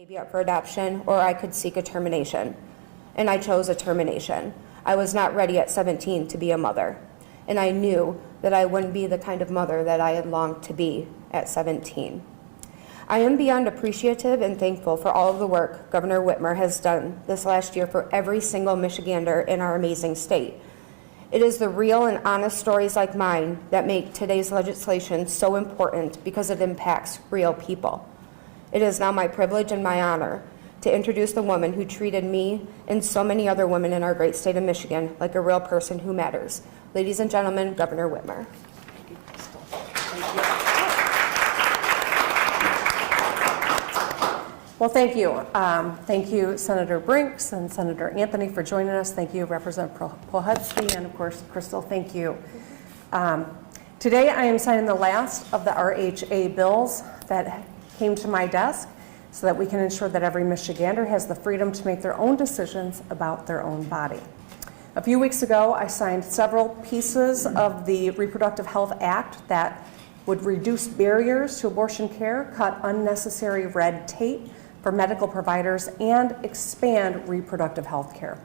baby up for adoption, or I could seek a termination. And I chose a termination. I was not ready at 17 to be a mother. And I knew that I wouldn't be the kind of mother that I had longed to be at 17. I am beyond appreciative and thankful for all of the work Governor Whitmer has done this last year for every single Michigander in our amazing state. It is the real and honest stories like mine that make today's legislation so important because it impacts real people. It is now my privilege and my honor to introduce the woman who treated me and so many other women in our great state of Michigan like a real person who matters. Ladies and gentlemen, Governor Whitmer. Well, thank you. Thank you, Senator Brinks and Senator Anthony, for joining us. Thank you, Representative Pohutsky, and of course, Crystal, thank you. Today, I am signing the last of the RHA bills that came to my desk so that we can ensure that every Michigander has the freedom to make their own decisions about their own body. A few weeks ago, I signed several pieces of the Reproductive Health Act that would reduce barriers to abortion care, cut unnecessary red tape for medical providers, and expand reproductive health care.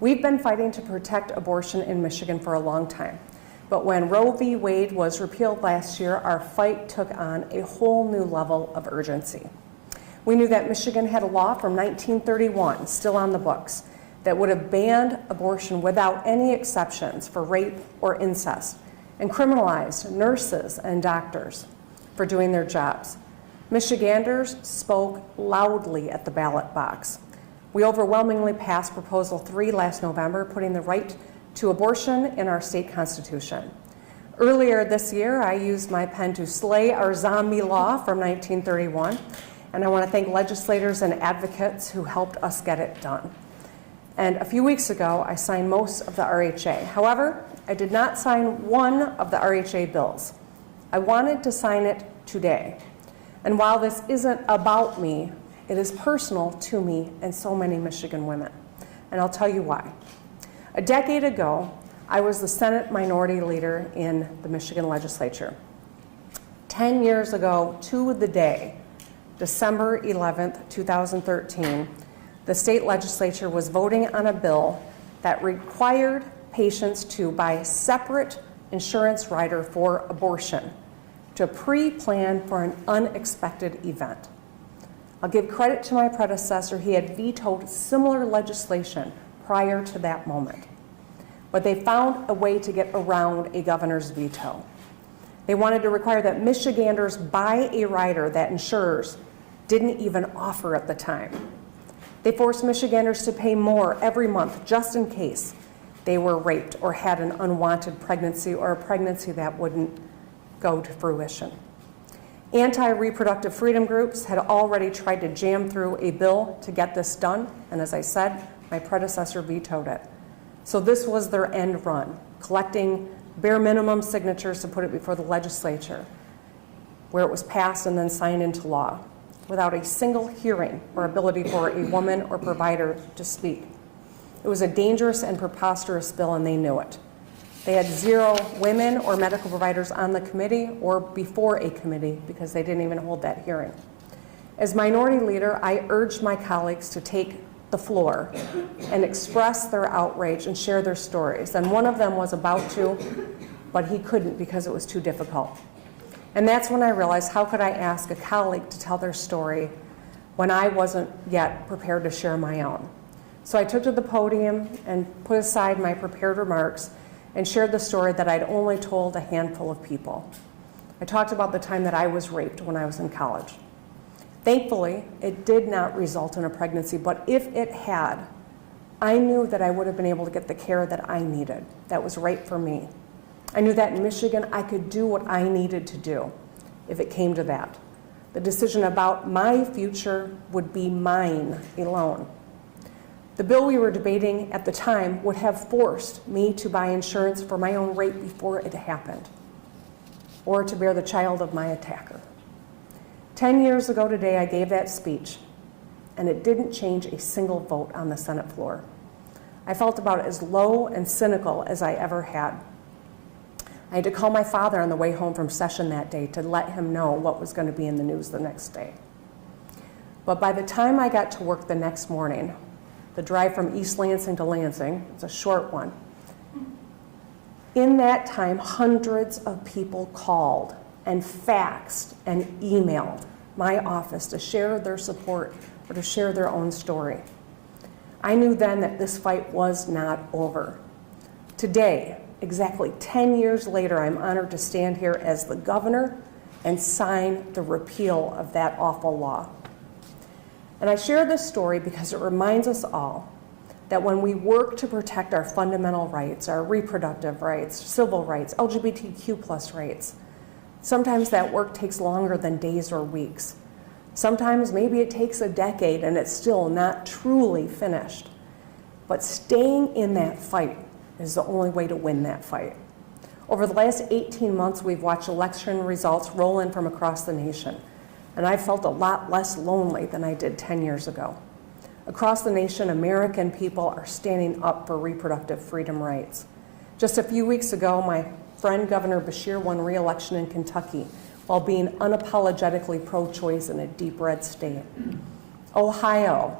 We've been fighting to protect abortion in Michigan for a long time. But when Roe v. Wade was repealed last year, our fight took on a whole new level of urgency. We knew that Michigan had a law from 1931, still on the books, that would have banned abortion without any exceptions for rape or incest, and criminalized nurses and doctors for doing their jobs. Michiganders spoke loudly at the ballot box. We overwhelmingly passed Proposal 3 last November, putting the right to abortion in our state constitution. Earlier this year, I used my pen to slay our zombie law from 1931, and I want to thank legislators and advocates who helped us get it done. And a few weeks ago, I signed most of the RHA. However, I did not sign one of the RHA bills. I wanted to sign it today. And while this isn't about me, it is personal to me and so many Michigan women. And I'll tell you why. A decade ago, I was the Senate Minority Leader in the Michigan legislature. 10 years ago to the day, December 11th, 2013, the state legislature was voting on a bill that required patients to buy a separate insurance rider for abortion to pre-plan for an unexpected event. I'll give credit to my predecessor. He had vetoed similar legislation prior to that moment. But they found a way to get around a governor's veto. They wanted to require that Michiganders buy a rider that insurers didn't even offer at the time. They forced Michiganders to pay more every month just in case they were raped or had an unwanted pregnancy or a pregnancy that wouldn't go to fruition. Anti-reproductive freedom groups had already tried to jam through a bill to get this done, and as I said, my predecessor vetoed it. So this was their end run, collecting bare minimum signatures to put it before the legislature, where it was passed and then signed into law, without a single hearing or ability for a woman or provider to speak. It was a dangerous and preposterous bill, and they knew it. They had 0 women or medical providers on the committee or before a committee because they didn't even hold that hearing. As minority leader, I urged my colleagues to take the floor and express their outrage and share their stories. And one of them was about to, but he couldn't because it was too difficult. And that's when I realized, how could I ask a colleague to tell their story when I wasn't yet prepared to share my own? So I took to the podium and put aside my prepared remarks and shared the story that I'd only told a handful of people. I talked about the time that I was raped when I was in college. Thankfully, it did not result in a pregnancy, but if it had, I knew that I would have been able to get the care that I needed, that was right for me. I knew that in Michigan, I could do what I needed to do if it came to that. The decision about my future would be mine alone. The bill we were debating at the time would have forced me to buy insurance for my own rape before it happened, or to bear the child of my attacker. 10 years ago today, I gave that speech, and it didn't change a single vote on the Senate floor. I felt about as low and cynical as I ever had. I had to call my father on the way home from session that day to let him know what was going to be in the news the next day. But by the time I got to work the next morning, the drive from East Lansing to Lansing, it's a short one, in that time, hundreds of people called and faxed and emailed my office to share their support or to share their own story. I knew then that this fight was not over. Today, exactly 10 years later, I'm honored to stand here as the governor and sign the repeal of that awful law. And I share this story because it reminds us all that when we work to protect our fundamental rights, our reproductive rights, civil rights, LGBTQ+ rights, sometimes that work takes longer than days or weeks. Sometimes maybe it takes a decade and it's still not truly finished. But staying in that fight is the only way to win that fight. Over the last 18 months, we've watched election results roll in from across the nation, and I felt a lot less lonely than I did 10 years ago. Across the nation, American people are standing up for reproductive freedom rights. Just a few weeks ago, my friend Governor Beshear won re-election in Kentucky while being unapologetically pro-choice in a deep red state. Ohio,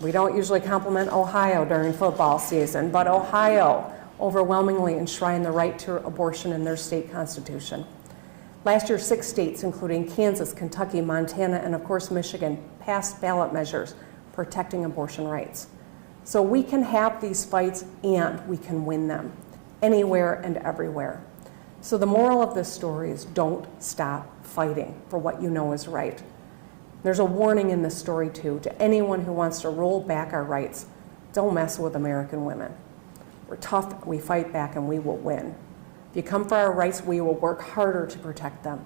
we don't usually compliment Ohio during football season, but Ohio overwhelmingly enshrined the right to abortion in their state constitution. Last year, 6 states, including Kansas, Kentucky, Montana, and of course Michigan, passed ballot measures protecting abortion rights. So we can have these fights and we can win them anywhere and everywhere. So the moral of this story is don't stop fighting for what you know is right. There's a warning in this story too to anyone who wants to roll back our rights. Don't mess with American women. We're tough, we fight back, and we will win. If you come for our rights, we will work harder to protect them.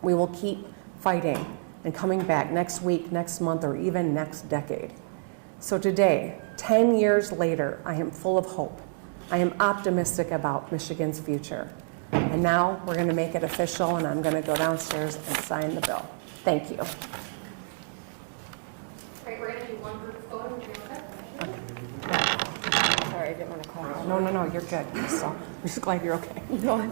We will keep fighting and coming back next week, next month, or even next decade. So today, 10 years later, I am full of hope. I am optimistic about Michigan's future. And now we're going to make it official, and I'm going to go downstairs and sign the bill. Thank you. All right, we're going to do one group photo real quick. Sorry, I didn't want to call. No, you're good. So I'm just glad you're okay. No.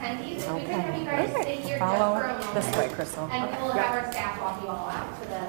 Attendees, if we could have you guys stay here just Follow for a moment. this way, Crystal. And we'll have our staff walk you all out to the